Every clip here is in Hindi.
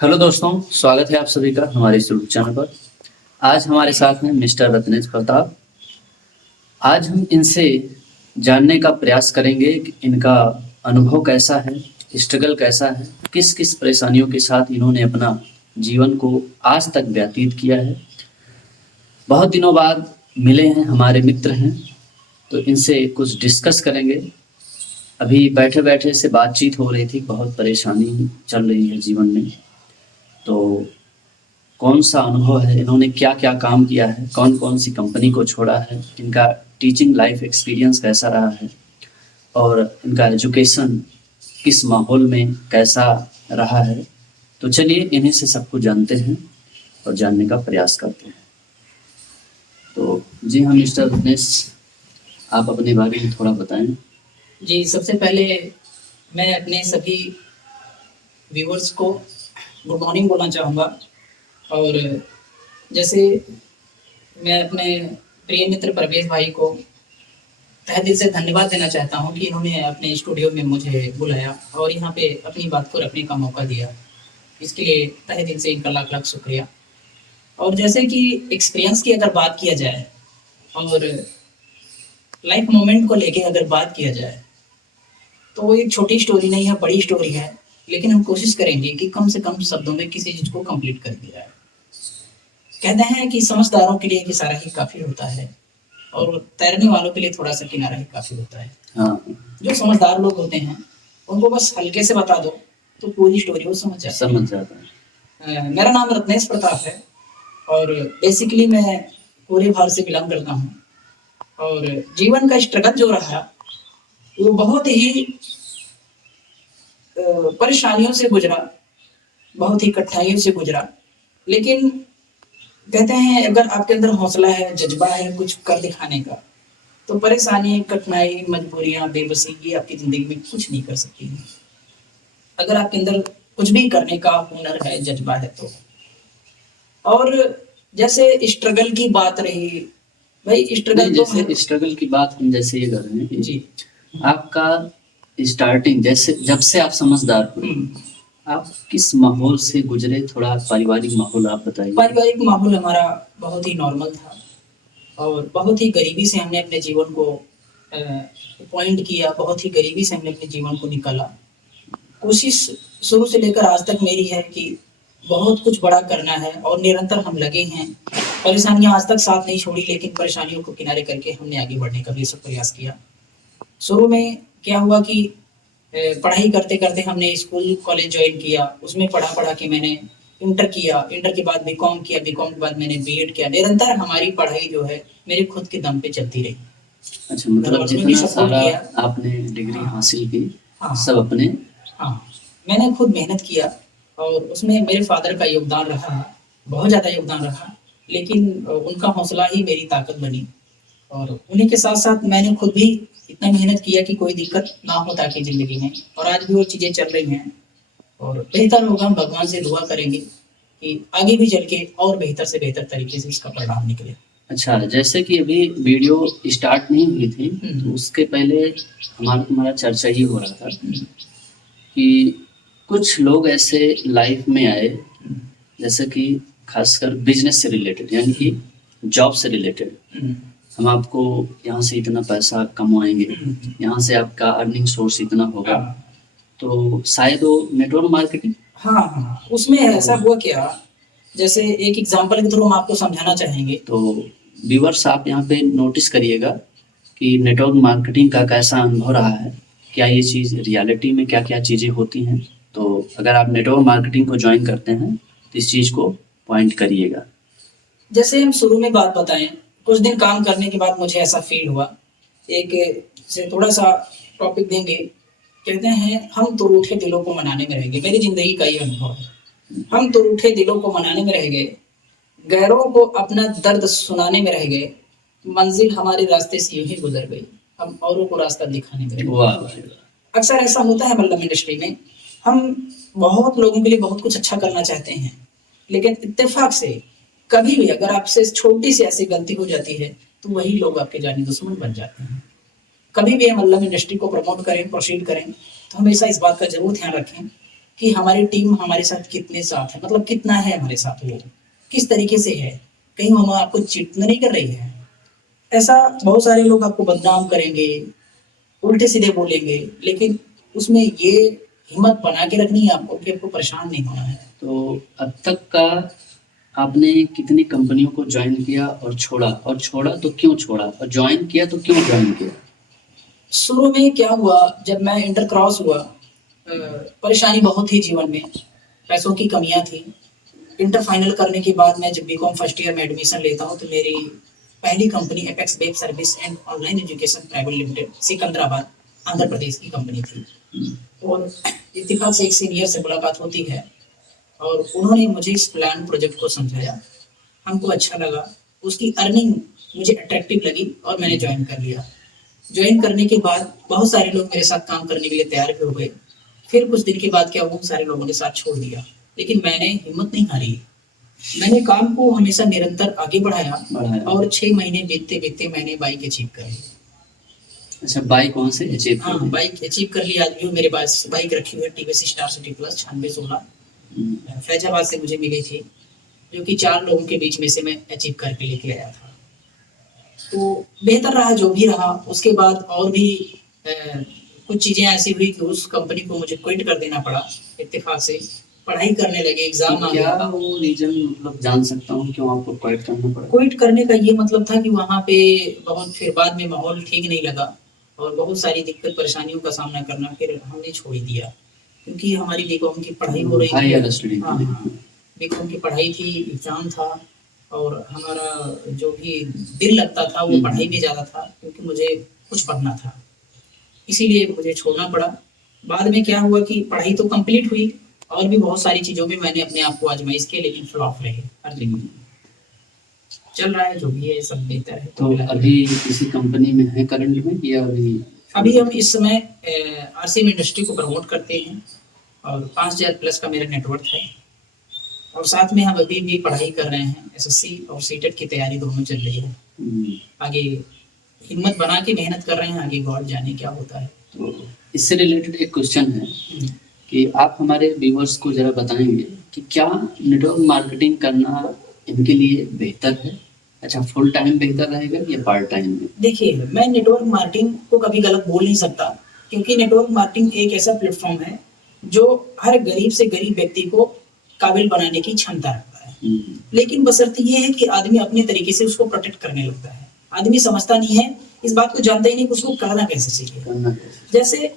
हेलो दोस्तों, स्वागत है आप सभी का हमारे इस यूट्यूब चैनल पर। आज हमारे साथ हैं मिस्टर रत्नेश प्रताप। आज हम इनसे जानने का प्रयास करेंगे कि इनका अनुभव कैसा है, स्ट्रगल कैसा है, किस-किस परेशानियों के साथ इन्होंने अपना जीवन को आज तक व्यतीत किया है। बहुत दिनों बाद मिले हैं, हमारे मित्र हैं, तो इनसे कुछ डिस्कस करेंगे। अभी बैठे-बैठे से बातचीत हो रही थी, बहुत परेशानी चल रही है जीवन में। तो कौन-सा अनुभव है, इन्होंने क्या-क्या काम किया है, कौन-कौन सी कंपनी को छोड़ा है, इनका टीचिंग लाइफ एक्सपीरियंस कैसा रहा है और इनका एजुकेशन किस माहौल में कैसा रहा है। तो चलिए इन्हीं से सब कुछ जानते हैं और जानने का प्रयास करते हैं। तो जी हाँ, मिस्टर रत्नेश, आप अपने बारे में थोड़ा बताएँ? जी, सबसे पहले मैं अपने सभी व्यूअर्स को गुड मॉर्निंग बोलना चाहूँगा और जैसे मैं अपने प्रिय मित्र प्रवेश भाई को तहे दिल से धन्यवाद देना चाहता हूँ कि इन्होंने अपने स्टूडियो में मुझे बुलाया और यहाँ पे अपनी बात को रखने का मौका दिया। इसके लिए तहे दिल से इनका लाख-लाख शुक्रिया। और जैसे कि एक्सपीरियंस की अगर बात किया जाए और लाइफ मोमेंट को लेके अगर बात किया जाए, तो वो एक छोटी स्टोरी नहीं है, बड़ी स्टोरी है, लेकिन हम कोशिश करेंगे कि कम से कम शब्दों में किसी चीज़ को कंप्लीट कर दिया जाए। कहते हैं कि समझदारों के लिए इशारा ही काफ़ी होता है और तैरने वालों के लिए थोड़ा-सा किनारा ही काफ़ी होता है। हाँ, जो समझदार लोग होते हैं, उनको बस हल्के से बता दो, तो पूरी स्टोरी वो समझ जाते हैं। समझ जाता है। मेरा नाम रत्नेश प्रताप है और बेसिकली मैं पूरे भारत से बिलॉन्ग करता हूँ और जीवन का स्ट्रगल जो रहा, वो बहुत ही परेशानियों से गुजरा, बहुत ही कठिनाइयों से गुजरा। लेकिन कहते हैं अगर आपके अंदर हौसला है, जज़्बा है कुछ कर दिखाने का, तो परेशानी, कठिनाई, मजबूरियाँ, बेबसी ये आपकी ज़िंदगी में कुछ नहीं कर सकती हैं। अगर आपके अंदर कुछ भी करने का हुनर है, जज़्बा है तो। और जैसे स्ट्रगल की बात रही, भाई स्ट्रगल तो जैसे स्ट्रगल की बात हम जैसे ये कर रहे हैं कि जी। आपका स्टार्टिंग जैसे जब से आप समझदार हुए, आप किस माहौल से गुजरे, थोड़ा पारिवारिक माहौल आप बताइए? पारिवारिक माहौल हमारा बहुत ही नॉर्मल था और बहुत ही गरीबी से हमने अपने जीवन को पॉइंट किया, बहुत ही गरीबी से हमने अपने जीवन को निकाला। कोशिश शुरू से लेकर आज तक मेरी है कि बहुत कुछ बड़ा करना है और निरंतर हम लगे हैं। परेशानियाँ आज तक साथ नहीं छोड़ी लेकिन परेशानियों को किनारे करके हमने आगे बढ़ने का बेशक प्रयास किया। शुरू में क्या हुआ कि पढ़ाई करते-करते हमने स्कूल, कॉलेज जॉइन किया, उसमें पढ़ा-पढ़ा के मैंने इंटर किया, इंटर के बाद बीकॉम किया, बीकॉम के बाद मैंने बीएड किया। निरंतर हमारी पढ़ाई जो है मेरे खुद के दम पे चलती रही। अच्छा, मतलब घरवालों ने भी जितना सपोर्ट सारा किया। आपने डिग्री हाँ। हासिल की, हाँ। सब अपने हाँ, मैंने खुद मेहनत किया और उसमें मेरे फ़ादर का योगदान रहा, बहुत ज़्यादा योगदान रहा, लेकिन उनका हौसला ही मेरी ताकत बनी और उन्हीं के साथ-साथ मैंने खुद भी इतना मेहनत किया कि कोई दिक्कत ना हो ताकि ज़िंदगी में और आज भी वो चीज़ें चल रही हैं और बेहतर होगा, हम भगवान से दुआ करेंगे कि आगे भी चल के और बेहतर से बेहतर तरीके से इसका परिणाम निकले। अच्छा, जैसे कि अभी वीडियो स्टार्ट नहीं हुई थी, तो उसके पहले हमारा चर्चा ये हो रहा था कि कुछ लोग ऐसे लाइफ में आए, जैसे कि खासकर बिज़नेस से रिलेटेड, यानी कि जॉब से रिलेटेड। हम आपको यहाँ से इतना पैसा कमाएँगे, यहाँ से आपका अर्निंग सोर्स इतना होगा। तो शायद वो नेटवर्क मार्केटिंग? हाँ, हाँ, उसमें ऐसा हुआ क्या, जैसे एक एग्ज़ाम्पल के थ्रू हम आपको समझाना चाहेंगे। तो व्यूअर्स आप यहाँ पे नोटिस करिएगा कि नेटवर्क मार्केटिंग का कैसा अनुभव रहा है, क्या ये चीज़ रियलिटी में क्या-क्या चीज़ें होती हैं। तो अगर आप नेटवर्क मार्केटिंग को जॉइन करते हैं, तो इस चीज़ को पॉइंट करिएगा। जैसे हम शुरू में बात बताएँ, कुछ दिन काम करने के बाद मुझे ऐसा फ़ील हुआ, एक से थोड़ा-सा टॉपिक देंगे, कहते हैं हम तो रूठे दिलों को मनाने में रह गए, मेरी ज़िंदगी का ये अनुभव है। हम तो रूठे दिलों को मनाने में रह गए, गैरों को अपना दर्द सुनाने में रह गए, मंज़िल हमारे रास्ते से यूँ ही गुज़र गई, हम औरों को रास्ता दिखाने में रह गए। वाह, वाह! अक्सर ऐसा होता है मतलब इंडस्ट्री में, हम बहुत लोगों के लिए बहुत कुछ अच्छा करना चाहते हैं, लेकिन इत्तेफ़ाक से कभी भी अगर आपसे छोटी-सी ऐसी गलती हो जाती है, तो वही लोग आपके जानी दुश्मन बन जाते हैं। कभी भी हम मतलब इंडस्ट्री को प्रमोट करें, प्रोसीड करें, तो हमेशा इस बात का ज़रूर ध्यान रखें कि हमारी टीम हमारे साथ कितने साथ है, मतलब कितना है हमारे साथ, वो किस तरीके से है, कहीं हम आपको चीट तो नहीं कर रही है। ऐसा बहुत सारे लोग आपको बदनाम करेंगे, उल्टे सीधे बोलेंगे, लेकिन उसमें ये हिम्मत बना के रखनी है आपको कि आपको परेशान नहीं होना है। तो अब तक का आपने कितनी कंपनियों को ज्वाइन किया और छोड़ा, और छोड़ा तो क्यों छोड़ा, और ज्वाइन किया तो क्यों ज्वाइन किया? शुरू में क्या हुआ, जब मैं इंटर क्रॉस हुआ, परेशानी बहुत थी जीवन में, पैसों की कमियां थी। इंटर फाइनल करने के बाद मैं जब बीकॉम फर्स्ट ईयर में एडमिशन लेता हूँ, तो मेरी पहली company Apex web service and online education private limited, Secunderabad, Andhra Pradesh की कंपनी थी। और इत्तेफाक से एक सीनियर से मुलाकात होती है और उन्होंने मुझे इस प्लान प्रोजेक्ट को समझाया, हमको अच्छा लगा, उसकी अर्निंग मुझे अट्रैक्टिव लगी और मैंने ज्वाइन कर लिया। ज्वाइन करने के बाद बहुत सारे लोग मेरे साथ काम करने के लिए तैयार भी हो गए। फिर कुछ दिन के बाद क्या हुआ, सारे लोगों ने साथ छोड़ दिया, लेकिन मैंने हिम्मत नहीं हारी। मैंने काम को हमेशा निरंतर आगे बढ़ाया और 6 महीने बीतते बीतते मैंने बाइक अचीव कर ली। अच्छा, बाइक कौन से अचीव हाँ, कर ली? बाइक अचीव कर ली। आज भी मेरे पास बाइक रखी हुई है, TVS star city plus 9616, Faizabad से मुझे मिली थी, जो कि 4 लोगों के बीच में से मैं अचीव करके लेके आया था। तो बेहतर रहा जो भी रहा। उसके बाद और भी कुछ चीज़ें ऐसी हुई कि उस कंपनी को मुझे क्विट कर देना पड़ा इत्तेफाक से। पढ़ाई करने लगे, एग्जाम आ क्या गया। वो रीजन मतलब जान सकता हूँ क्यों आपको क्विट करना पड़ा? क्विट करने का ये मतलब था कि वहाँ पे बहुत, फिर बाद में माहौल ठीक नहीं लगा और बहुत सारी दिक्कत परेशानियों का सामना करना, फिर हमने छोड़ ही दिया, क्योंकि हमारी बीकॉम की पढ़ाई हो रही थी। Higher study. हाँ हाँ, बीकॉम की पढ़ाई थी, एग्जाम था और हमारा जो भी दिल लगता था वो पढ़ाई में ज़्यादा था, क्योंकि मुझे कुछ पढ़ना था, इसीलिए मुझे छोड़ना पड़ा। बाद में क्या हुआ कि पढ़ाई तो कंप्लीट हुई और भी बहुत सारी चीज़ों में मैंने अपने आप को आजमाइश की, लेकिन फ्लॉप रहे हर जगह। चल रहा है जो भी है, सब बेहतर है। तो अभी किसी कंपनी में है करंट में, या अभी हम इस समय आरसीएम इंडस्ट्री को प्रमोट करते हैं और 5000 प्लस का मेरा नेटवर्क है, और साथ में हम अभी भी पढ़ाई कर रहे हैं, एसएससी और सीटेट की तैयारी दोनों चल रही है। आगे हिम्मत बना के मेहनत कर रहे हैं, आगे गॉड जाने क्या होता है। तो इससे रिलेटेड एक क्वेश्चन है कि आप हमारे व्यूअर्स को जरा बताएंगे कि क्या नेटवर्क मार्केटिंग करना इनके लिए बेहतर है? अच्छा, फुल टाइम बेहतर रहेगा या पार्ट टाइम में? देखिए, मैं नेटवर्क मार्केटिंग को कभी गलत बोल नहीं सकता, क्योंकि नेटवर्क मार्केटिंग एक ऐसा प्लेटफॉर्म है जो हर गरीब से गरीब व्यक्ति को काबिल बनाने की क्षमता रखता है। लेकिन बशर्ते ये है कि आदमी अपने तरीके से उसको प्रोटेक्ट करने लगता है। आदमी समझता नहीं है, इस बात को जानता ही नहीं कि उसको करना कैसे चाहिए। जैसे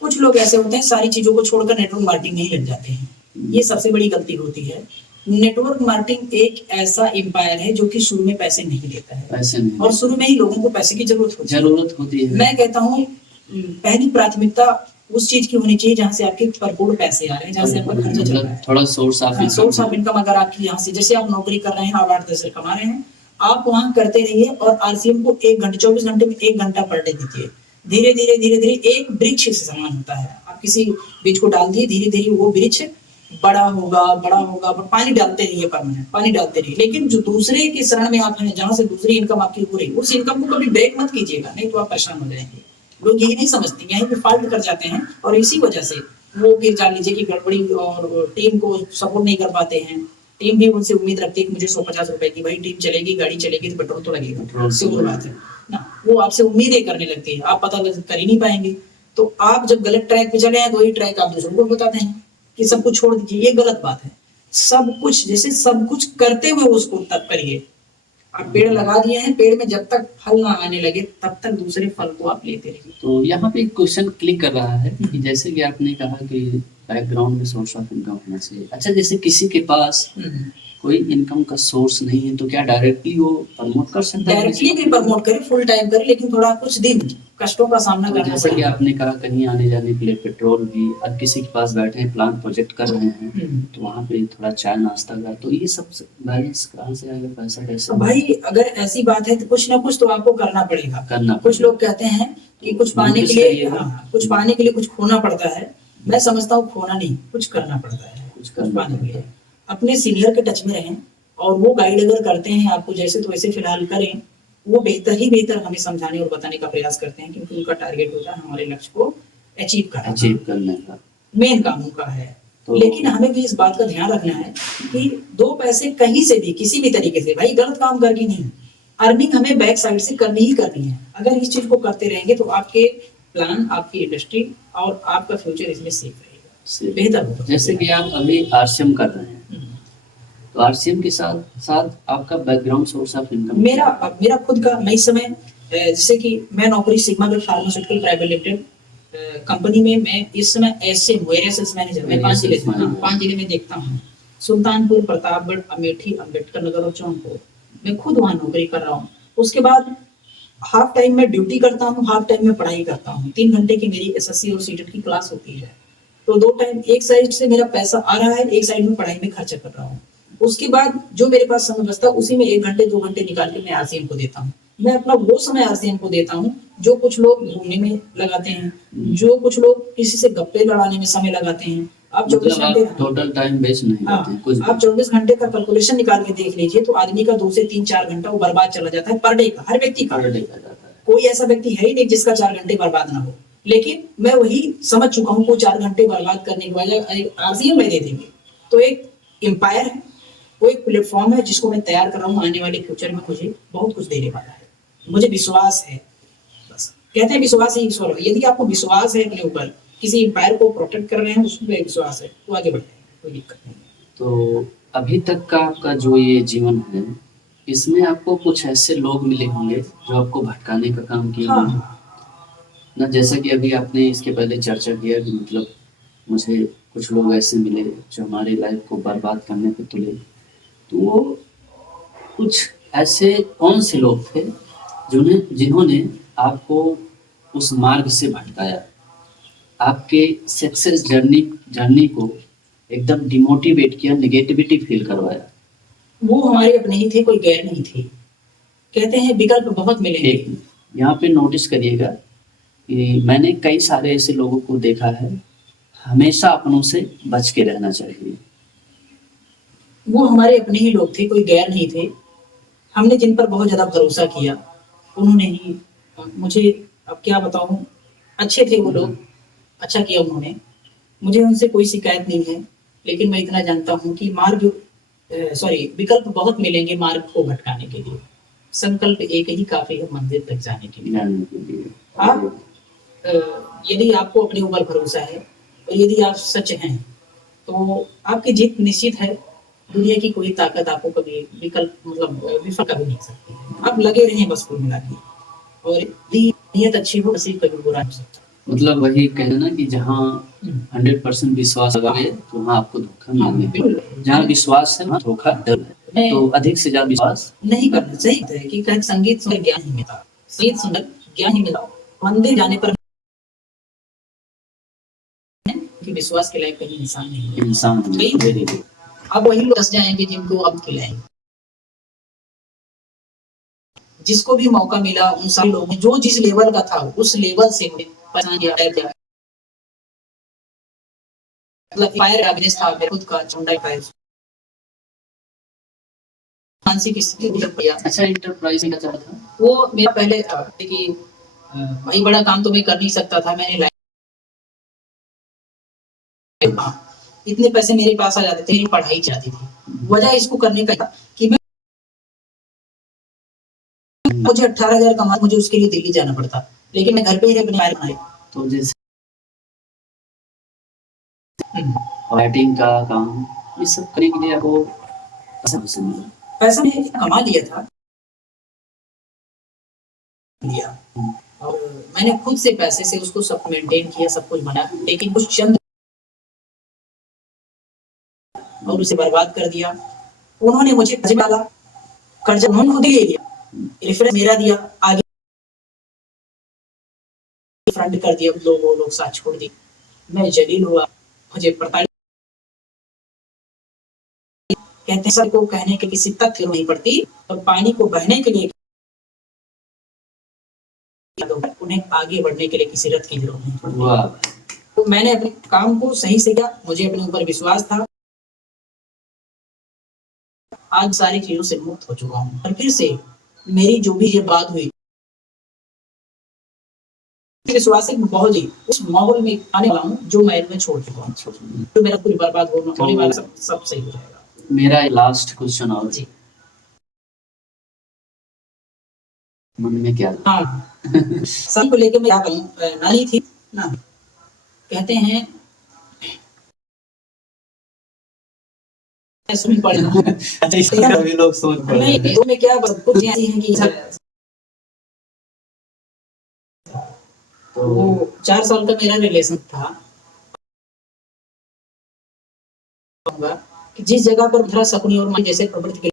कुछ लोग ऐसे होते हैं, सारी चीजों को छोड़कर नेटवर्क मार्केटिंग नहीं लग जाते हैं, ये सबसे बड़ी गलती होती है। नेटवर्क मार्केटिंग एक ऐसा एम्पायर है जो कि शुरू में पैसे नहीं देता है, पैसे नहीं, और शुरू में ही लोगों को पैसे की जरूरत होती है। मैं कहता हूँ पहली प्राथमिकता उस चीज की होनी चाहिए जहाँ से आपके भरपूर पैसे आ रहे हैं, जहाँ से आपका खर्चा चल रहा है, थोड़ा सोर्स ऑफ इनकम। अगर आपकी यहाँ से, जैसे आप नौकरी कर रहे हैं, आप 8-10 हजार कमा रहे हैं, आप वहाँ करते रहिए और आरसीएम को 1 घंटे 24 घंटे में 1 घंटा पर डे दीजिए। धीरे धीरे एक वृक्ष से समान होता है। आप किसी बीज को डाल दिए, धीरे धीरे वो वृक्ष बड़ा होगा, पर पानी डालते रहिए, परमानेंट पानी डालते रहिए। लेकिन जो दूसरे के शरण में आप हैं, जहाँ से दूसरी इनकम आपकी हो रही, उस इनकम को कभी ब्रेक मत कीजिएगा, नहीं तो आप परेशान हो जाएंगे। लोग यही नहीं समझते, यहीं पे फॉल्ट कर जाते हैं, और इसी वजह से वो फिर जान लीजिए कि गड़बड़ी, और टीम को सपोर्ट नहीं कर पाते हैं। टीम भी उनसे उम्मीद रखती है कि मुझे 150 रुपए की, भाई टीम चलेगी, गाड़ी चलेगी तो पेट्रोल तो लगेगा, सिंपल बात है ना। वो आपसे उम्मीदें करने लगती है, आप पता कर ही नहीं पाएंगे। तो आप जब गलत ट्रैक पे चले हैं, तो वही ट्रैक आप दूसरों को बताते हैं कि सब कुछ छोड़ दीजिए, ये गलत बात है। सब कुछ, जैसे सब कुछ करते हुए उसको तब करिए। आप पेड़ लगा दिए हैं, पेड़ में जब तक फल ना आने लगे तब तक दूसरे फल को आप लेते रहिए। तो यहाँ पे एक क्वेश्चन क्लिक कर रहा है कि जैसे कि आपने कहा कि बैकग्राउंड में सोर्स ऑफ इनकम होना चाहिए। अच्छा, जैसे किसी के पास कोई इनकम का सोर्स नहीं है, तो क्या डायरेक्टली वो प्रमोट कर सकता है? डायरेक्टली भी प्रमोट करे, फुल टाइम करे, लेकिन थोड़ा कुछ दिन कष्टों का सामना करना जैसे कि आपने कहा कहीं आने जाने के लिए पेट्रोल भी, अब किसी के पास बैठे हैं, प्लान प्रोजेक्ट कर रहे हैं, तो वहाँ पे थोड़ा चाय नाश्ता का, तो ये सब बैलेंस कहाँ से आएगा, पैसा कैसे? भाई अगर ऐसी बात है तो कुछ ना कुछ तो आपको करना पड़ेगा। कुछ लोग कहते हैं कि कुछ पाने के लिए, कुछ पाने के लिए कुछ खोना पड़ता है। मैं समझता हूँ खोना नहीं, कुछ करना पड़ता है, कुछ पाने के लिए। अपने सीनियर के टच में रहें, और वो गाइड अगर करते हैं आपको जैसे, तो वैसे फिलहाल करें। वो बेहतर ही बेहतर हमें समझाने और बताने का प्रयास करते हैं, क्योंकि उनका टारगेट होता है हमारे लक्ष्य को अचीव करने का। मेन काम उनका है। तो लेकिन हमें भी इस बात का ध्यान रखना है कि 2 पैसे कहीं से भी किसी भी तरीके से भाई गलत काम करके नहीं, अर्निंग हमें बैक साइड से करनी ही करनी है। अगर इस चीज को करते रहेंगे तो आपके प्लान, आपकी इंडस्ट्री और आपका फ्यूचर इसमें सेफ रहेगा, बेहतर होगा। जैसे कि आप अभी आरसीएम कर रहे हैं, तो आरसीएम के साथ साथ आपका बैकग्राउंड सोर्स ऑफ इनकम मेरा खुद का, मैं इस समय जैसे कि मैं नौकरी sigma web pharmaceutical private limited company में मैं इस समय ऐसे वेयरहाउस मैनेजर, मैं 5 जिले में, हाँ, 5 जिले में देखता हूँ, सुल्तानपुर, प्रतापगढ़, अमेठी, अम्बेडकर नगर और जौनपुर, मैं खुद वहाँ नौकरी कर रहा हूँ। उसके बाद हाफ टाइम में ड्यूटी करता हूँ, हाफ टाइम में पढ़ाई करता हूँ। 3 घंटे की मेरी एसएससी और सीटेट की क्लास होती है, तो 2 टाइम एक साइड से मेरा पैसा आ रहा है, एक साइड में पढ़ाई में खर्चा कर रहा हूँ। उसके बाद जो मेरे पास समय बचता है उसी में 1 घंटे 2 घंटे निकाल के मैं आरसीएम को देता हूँ। मैं अपना वो समय आरसीएम को देता हूँ जो कुछ लोग घूमने में लगाते हैं, जो कुछ लोग किसी से गप्पे लड़ाने में समय लगाते हैं। आप 24 घंटे टोटल टाइम वेस्ट नहीं करते हैं कुछ भी। आप 24 घंटे का कैलकुलेशन निकाल के देख लीजिए तो आदमी का 2 से 3-4 घंटा वो बर्बाद चला जाता है पर डे का, हर व्यक्ति का। कोई ऐसा व्यक्ति है ही नहीं जिसका 4 घंटे बर्बाद ना हो। लेकिन मैं वही समझ चुका हूँ, को 4 घंटे बर्बाद करने के बजाय आरसीएम में दे देंगे तो एक एम्पायर है, वो एक प्लेटफॉर्म है जिसको मैं तैयार कर रहा हूँ, आने वाले फ्यूचर में मुझे बहुत कुछ देने वाला है, मुझे विश्वास है। बस कहते हैं विश्वास ही ईश्वर है। यदि आपको विश्वास है अपने ऊपर, किसी एम्पायर को प्रोटेक्ट कर रहे हैं, उसमें विश्वास है, तो आगे बढ़ते हैं, कोई दिक्कत नहीं। तो अभी तक का आपका जो ये जीवन है, इसमें आपको कुछ ऐसे लोग मिले होंगे जो आपको भटकाने का काम किए होंगे। हाँ, ना जैसा कि अभी आपने इसके पहले चर्चा किया कि मतलब मुझे कुछ लोग ऐसे मिले जो हमारी लाइफ को बर्बाद करने पे तुले, तो वो कुछ ऐसे कौन से लोग थे जिन्होंने आपको उस मार्ग से भटकाया, आपके सक्सेस जर्नी को एकदम डिमोटिवेट किया, नेगेटिविटी फील करवाया? वो हमारे अपने ही थे, कोई गैर नहीं थे। कहते हैं विकल्प बहुत मिलेंगे। एक यहाँ पे नोटिस करिएगा कि मैंने कई सारे ऐसे लोगों को देखा है, हमेशा अपनों से बच के रहना चाहिए। वो हमारे अपने ही लोग थे, कोई गैर नहीं थे। हमने जिन पर बहुत ज़्यादा भरोसा किया, उन्होंने ही मुझे, अब क्या बताऊँ, अच्छे थे वो लोग, अच्छा किया उन्होंने। मुझे उनसे कोई शिकायत नहीं है, लेकिन मैं इतना जानता हूँ कि विकल्प बहुत मिलेंगे मार्ग को भटकाने के लिए। संकल्प एक ही काफ़ी है मंदिर तक जाने के लिए। आप यदि आपको अपने ऊपर भरोसा है और यदि आप सच हैं, तो आपकी जीत निश्चित है। दुनिया की कोई ताकत आपको कभी विफल कर नहीं सकती है। आप लगे रहें बस कुल मिला के, और यदि नीयत अच्छी हो नसीब कभी बुरा नहीं सकता। मतलब वही कहना ना कि जहाँ 100% विश्वास लगाए तो वहाँ आपको धोखा मिलेगा, जहाँ विश्वास है वहाँ धोखा डर है, तो अधिक से ज्यादा विश्वास नहीं करना। सही है कि संगीत सुनकर ज्ञान ही मिला, संगीत सुनकर ज्ञान ही मिला। मंदिर जाने पर कि विश्वास के लायक कहीं इंसान नहीं है। इंसान नहीं, अब वही लोग फंस जाएंगे जिनको अब खिलाएंगे। जिसको भी मौका मिला उन सभी लोगों ने जो जिस लेवल का था उस लेवल से परेशान किया। मतलब फायर का बिजनेस था, मेरे खुद का चुंडाई फायर, मानसिक स्थिति उलट गया। अच्छा, इंटरप्राइज का क्या था वो मेरा पहले था कि भाई बड़ा काम तो मैं कर नहीं सकता था। मैंने इतने पैसे मेरे पास आ जाते थे, मेरी पढ़ाई चलती थी। वजह इसको करने का था कि मैं मुझे 18,000 कमा, मुझे उसके लिए दिल्ली जाना पड़ता, लेकिन मैं घर पे ही अपने बनाए। तो जैसे राइटिंग का काम, ये सब करने के लिए आपको पैसा मैंने कमा लिया था और मैंने खुद से पैसे से उसको सब मेंटेन किया, सब कुछ बना, लेकिन कुछ चंद और उसे बर्बाद कर दिया। उन्होंने मुझे कर्ज डाला, कर्जा उन्होंने खुद ही ले लिया, रेफरेंस मेरा दिया, आगे फ्रंट कर दिया, लोग साथ छोड़ दी। मैं जलील हुआ, मुझे प्रताड़ित। कहते हैं सर को कहने के किसी तथ्य नहीं पड़ती, और पानी को बहने के लिए उन्हें आगे बढ़ने के लिए किसी रथ की जरूरत नहीं पड़ती। तो मैंने अपने काम को सही से किया, मुझे अपने ऊपर विश्वास था। आज सारी चीजों से मुक्त हो चुका हूँ, और फिर से मेरी जो भी ये बात हुई विश्वास से बहुत ही उस माहौल में आने वाला हूँ जो मैं में छोड़ चुका हूँ। तो मेरा कुछ बर्बाद होने वाला सब सही हो जाएगा। मेरा लास्ट क्वेश्चन और जी मन में क्या हाँ सभी को लेके मैं क्या कहूँ, नाली थी ना, कहते हैं सुनी पड़ेगा। अच्छा इसका भी लोग सोच पड़ नहीं रहे हैं। तो में क्या कुछ ऐसी है कि तो वो 4 साल का मेरा रिलेशन था कि जिस जगह पर थोड़ा सपनी और मैं जैसे प्रवृत्ति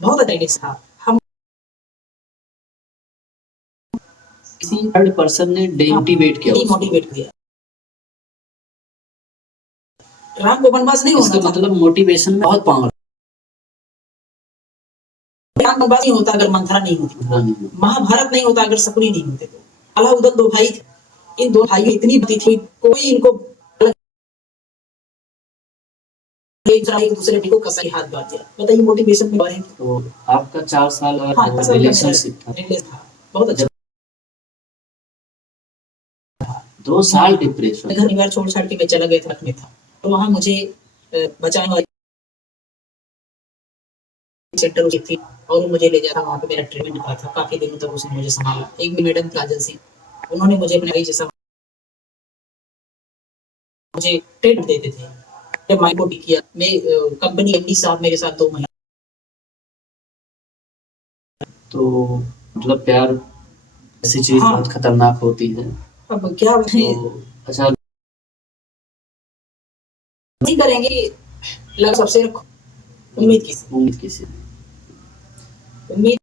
बहुत अच्छा था। हम किसी थर्ड पर्सन ने डिमोटिवेट किया उसको। डिमोटिवेट किया। राम को वनवास नहीं इसका होना था। मतलब मोटिवेशन में बहुत पावर राम वनवास नहीं होता अगर मंथरा नहीं होती। है। महाभारत नहीं होता अगर शकुनी नहीं होते। तो अलाउद्दीन 2 भाई थे। इन 2 भाइयों इतनी बती थी कोई इनको एक दूसरे को कसाई हाथ बांध दिया। बताइए मोटिवेशन में बढ़े। तो आपका 4 साल और हाँ, 4 साल का रिलेशनशिप था। रिलेशन था बहुत अच्छा। 2 साल डिप्रेशन। घर परिवार छोड़ छाड़ के मैं चला गया था में था। तो वहाँ मुझे बचाने वाली सेंटर की थी और वो मुझे ले जाता वहाँ पे मेरा ट्रीटमेंट हुआ था। काफी दिनों तक उसने मुझे संभाला। एक मैडम काजल सिंह उन्होंने मुझे अपने भाई जैसा मुझे ट्रीटमेंट देते थे। जब माइक को किया मैं कंपनी एमडी साहब मेरे साथ 2 महीने। तो मतलब प्यार ऐसी चीज हाँ। बहुत खतरनाक होती है। अब क्या बताएं। तो अच्छा नहीं करेंगे लग सबसे रखो उम्मीद किसी उम्मीद किसी उम्मीद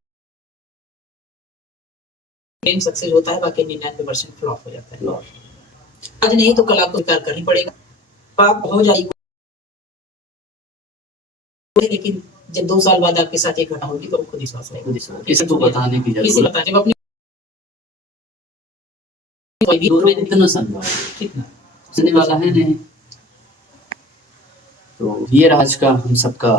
प्रेम सक्सेस होता है बाकी 99% फ्लॉप हो जाता है। लॉट आज नहीं तो कल आपको स्वीकार करनी पड़ेगा। पाप हो जाएगी लेकिन जब 2 साल बाद आपके साथ ये घटना होगी तो खुद विश्वास रहेगा। किसी को बताने की किसी जरूरत बता जब अपनी कोई भी दूर कितना संभव कितना सुनने वाला है नहीं। तो ये आज का हम सबका